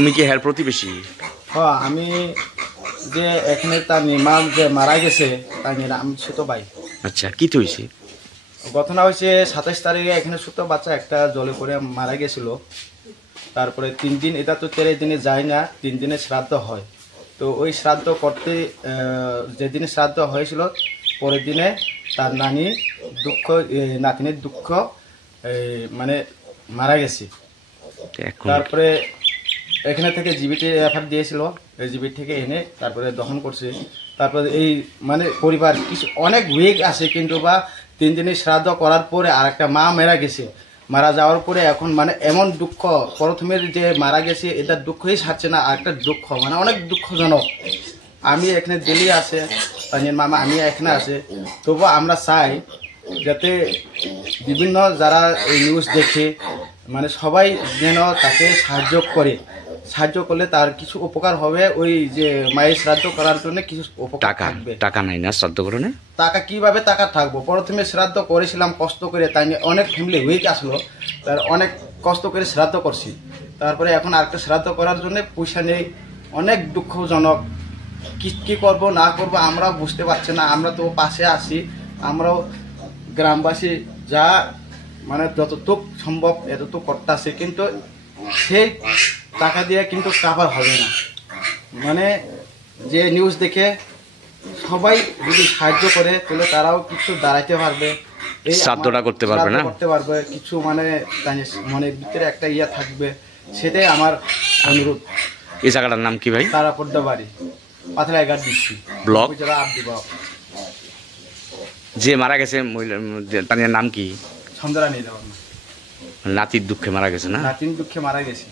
তুমি কি হের প্রতিবেশী? হ্যাঁ, আমি যে এখানে তার নির্মাণ যে মারা গেছে তার আমি ছোট ভাই। আচ্ছা, কি তো হয়েছে? ঘটনা হয়েছে 27 তারিখে এখানে ছোট বাচ্চা একটা জলে পড়ে মারা গেছিল। তারপরে 3 দিন, এটা তো 13 দিনে যায় না, 3 দিনে শ্রাদ্ধ হয়। তো ওই শ্রাদ্ধ করতে যেদিনে শ্রাদ্ধ হয়েছিল পরের দিনে তার নাতিনের দুঃখ মানে মারা গেছে। তারপরে এখানে থেকে জিবিটি এফআইআর দিয়েছিল, এই জিবিটি থেকে এনে তারপরে দহন করছে। তারপরে এই মানে পরিবার কিছু অনেক উইক আছে, কিন্তু বা 3 দিনের শ্রাদ্ধ করার পরে আর একটা মা মারা গেছে। মারা যাওয়ার পরে এখন মানে এমন দুঃখ, প্রথমে যে মারা গেছে এটা দুঃখই ছাড়ছে না, আর একটা দুঃখ মানে অনেক দুঃখজনক। আমি এখানে দিল্লি আছে, তানির মামা আমি এখানে আছে, তবু আমরা চাই যাতে বিভিন্ন যারা এই নিউজ দেখে মানে সবাই যেন তাকে সাহায্য করলে তার কিছু উপকার হবে। ওই যে মায়ের শ্রাদ্ধ করার জন্য কিছু উপকার থাকবে। টাকা নাই না শ্রাদ্ধ করণে? টাকা কিভাবে টাকা থাকবো? প্রথমে শ্রাদ্ধ করেছিলাম কষ্ট করে, তাই অনেক ফ্যামিলি উইক আসলো, তার অনেক কষ্ট করে শ্রাদ্ধ করছি। তারপরে এখন আরেকটা শ্রাদ্ধ করার জন্য পয়সা নেই, অনেক দুঃখজনক। কি করব না করব আমরাও বুঝতে পারছি না। আমরা তো পাশে আছি, আমরাও গ্রামবাসী যা মানে যতটুক সম্ভব এতটুক করতে আছে, কিন্তু সেই টাকা দিয়ে কিন্তু কাভার হবে না। মানে যে নিউজ দেখে সবাই যদি সাহায্য করে তাহলে তারাও কিছু দাঁড়াইতে পারবে, এই শ্রাদ্ধটা করতে পারবে না, করতে পারবে কিছু, মানে মনের ভিতরে একটা ইয়া থাকবে। সেটাই আমার অনুরোধ। এই জায়গাটার নাম কি ভাই? তারাপড্ডা বাড়ি, পাথরাঘাট ডিস্ট্রিক্ট, ব্লক। জেলা আবদিবা। যে মারা গেছে তার নাম কি? সন্ধ্যারানী দেওয়া। নাতির দুঃখে মারা গেছে না? নাতির দুঃখে মারা গেছে।